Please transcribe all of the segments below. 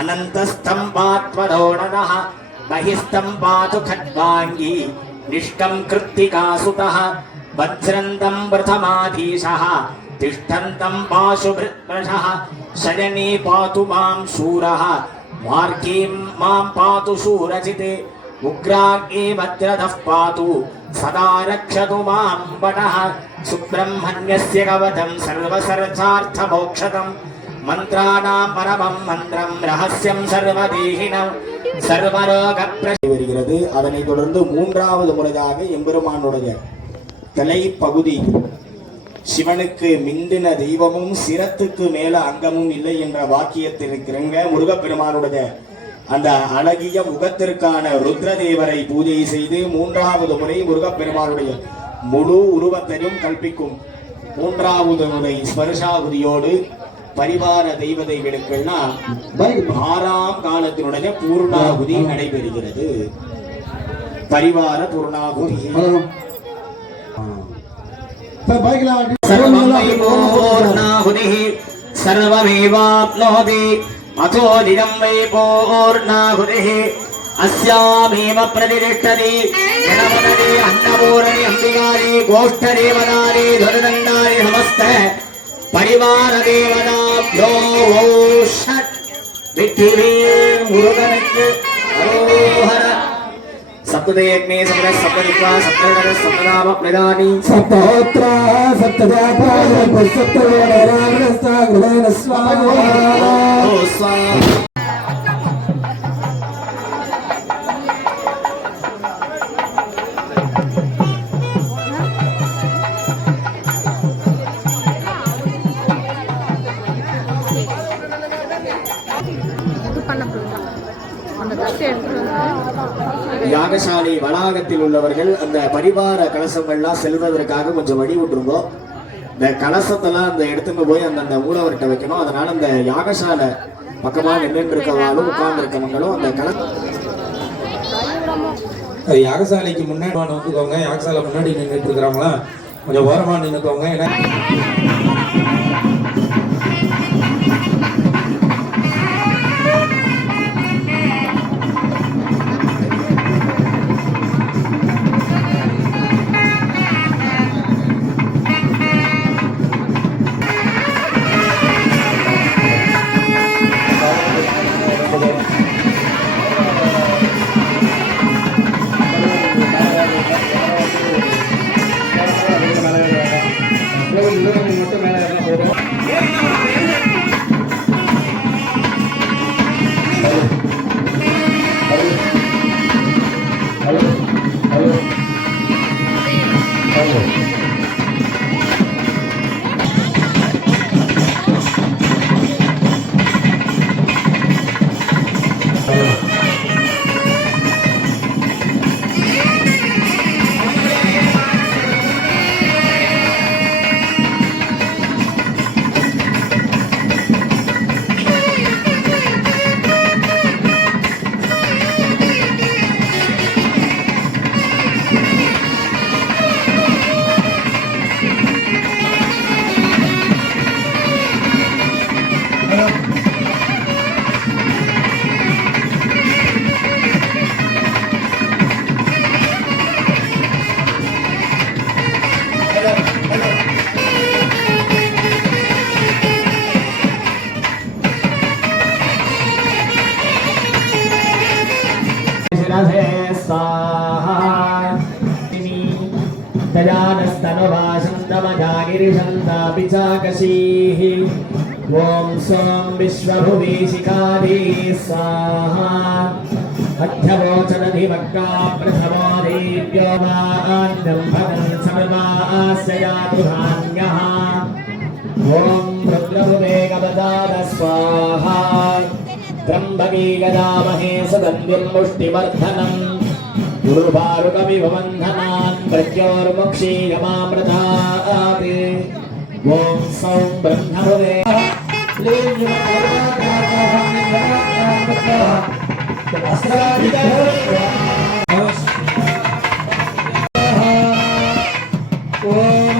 अनन्तस्तम्भात्वदोणनः बहिस्तम्भातु खड्वाङ्गी निष्कं कृत्तिकासुतः वज्रन्तं प्रथमाधीशः तिष्ठन्तं पाशुभृत्प्रशः शयने पातु मां शूरः मार्गीं मां पातु शूरजिते उग्राग्ने वज्रधः पातु सदा रक्षतु मां वटः सुब्रह्मण्यस्य कवचं सर्वसर्वार्थमोक्षदम् मंत्राणां परमं मन्त्रं रहस्यं सर्वदेहिनं सर्वरोगप्रतिवருகிறது. அதனைத் தொடர்ந்து மூன்றாவது முறையாக எம்பெருமானுடைய தலைப்பகுதி சிவனுக்கு மிந்தின தெய்வமும் சிரத்துக்கு மேல அங்கமும் இல்லை என்ற வாக்கியத்தில் இருக்கிறங்க முருகப்பெருமானுடைய அந்த அழகிய முகத்திற்கான ருத்ரதேவரை பூஜை செய்து மூன்றாவது முறை முருகப்பெருமானுடைய முழு உருவத்தையும் கல்பிக்கும் மூன்றாவது முறை ஸ்பர்ஷாகுதியோடு பரிவார தெய்வதைகளுக்குன்னா 6ஆம் காலத்தினுடைய பூர்ணாகுதி நடைபெறுகிறது. பரிவார பூர்ணாகுதி சர்வமேவாப்னோதி அதோதிதம் வை பூர்ணாகுதிः अस्यामेव प्रतिष्ठति गणपति अन्नपूर्णे अंबिकारि गोष्ठदेवतारि धुरदण्डारि नमस्ते परिवार देवताभ्यो षट् विद्धिवे मुरुगनक्के अरोहर सप्तदेयज्ञे समरः सप्तदिक्वा सप्तनरः सप्तनाम प्रदानि सप्तहोत्र सप्तजाताय सप्तवेदरामनस्ताग्रदेन स्वाहा யாகசாலை வளாகத்தில் உள்ளவர்கள் அந்த பரிவார கலசங்கள்லாம் செல்வதற்காக கொஞ்சம் வழி விட்டுருங்கோ. இந்த கலசத்தெல்லாம் அந்த எடுத்துட்டு போய் அந்த மூலவர்கிட்ட வைக்கணும். அதனால அந்த யாகசாலை பக்கமா நின்று இருக்கவாலும் உட்கார்ந்து இருக்கவங்களும் அந்த யாகசாலைக்கு முன்னாடி வந்துக்கோங்க. யாகசாலை முன்னாடி நின்றுட்டு இருக்கிறாங்களா கொஞ்சம் ஓரமா நின்றுக்கோங்க. ஏன்னா ओम सोम विश्वभुवि शिखादि स्वाहा अध्यवोचनधिवक्ता प्रथमो देव्यो वान्नं भगन् समर्मास्यातु धान्यः ओम रुद्रभुवे गवदाद स्वाहा त्र्यम्बके गदामहे सुगन्धिं पुष्टिवर्धनम् उर्वारुकमिव बन्धनान् प्रत्योर्मुक्षीयमामृतात् ओम सौं ब्रह्मभुवे ओम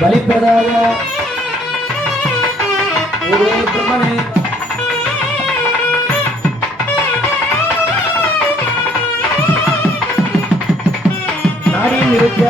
बलिप्रदाय ब्रह्मणे नारी निरुद्य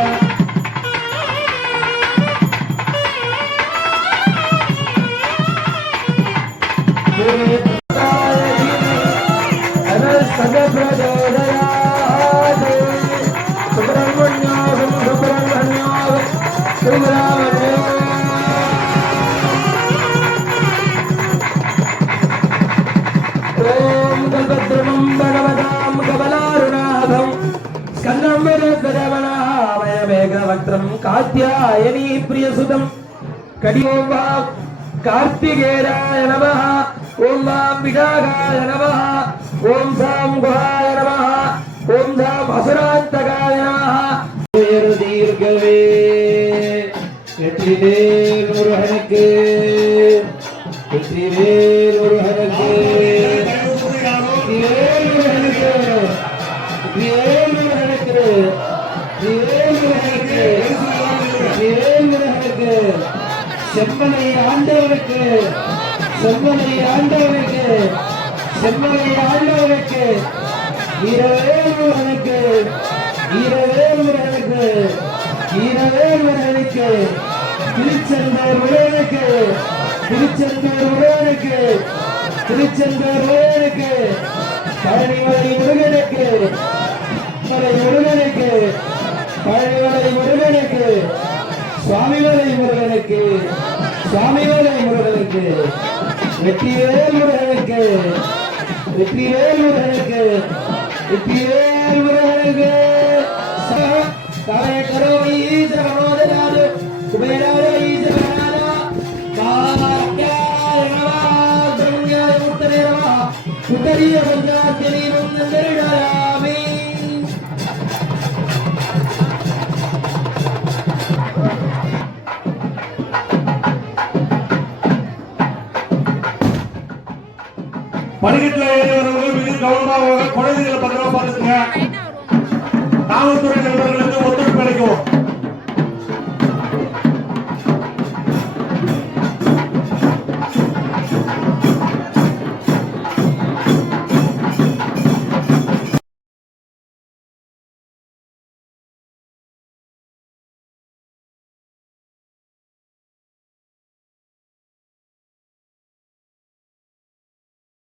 कात्यायनी प्रियसुतम कडियों वाम कार्तिकेयाय नमः ओम वाम विशाखाय नमः ओम साम गुहाय नमः ओम साम असुरांतकाय नमः दीर्घवे यतिदेव मुरहरके यतिदेव मुरहरके यतिदेव मुरहरके यतिदेव मुरहरके यतिदेव मुरहरके செம்மலை ஆண்டவனுக்கு செம்மலை ஆண்டவனுக்கு செம்மலை ஆண்டவனுக்கு வீரவேல் முருகனுக்கு வீரவேல் முருகனுக்கு வீரவேல் முருகனுக்கு திருச்செந்தூர் முருகனுக்கு திருச்செந்தூர் முருகனுக்கு திருச்செந்தூர் முருகனுக்கு பழனிமலை முருகனுக்கு மலை முருகனுக்கு பழனிமலை முருகனுக்கு சுவாமிமலை முருகனுக்கு சுவாமிமலை முருகனுக்கு வெற்றிவேல் முருகனுக்கு வெற்றிவேல் முருகனுக்கு வெற்றிவேல் முருகனுக்கு தாய கரோ ஈஸ்வரனோதனாது குபேராரோ ஈஸ்வரனாதா கார்த்தியாய நமः பிரம்மஞான மூர்த்தனே நமः உத்தரிய பஞ்சாத்தினி முந்தரிடாமி படிக்கட்டுல ஏறி வரவங்க மிக கவனமாக குழந்தைகளை பத்திரமா பார்த்துங்க. காவல்துறை நண்பர்களை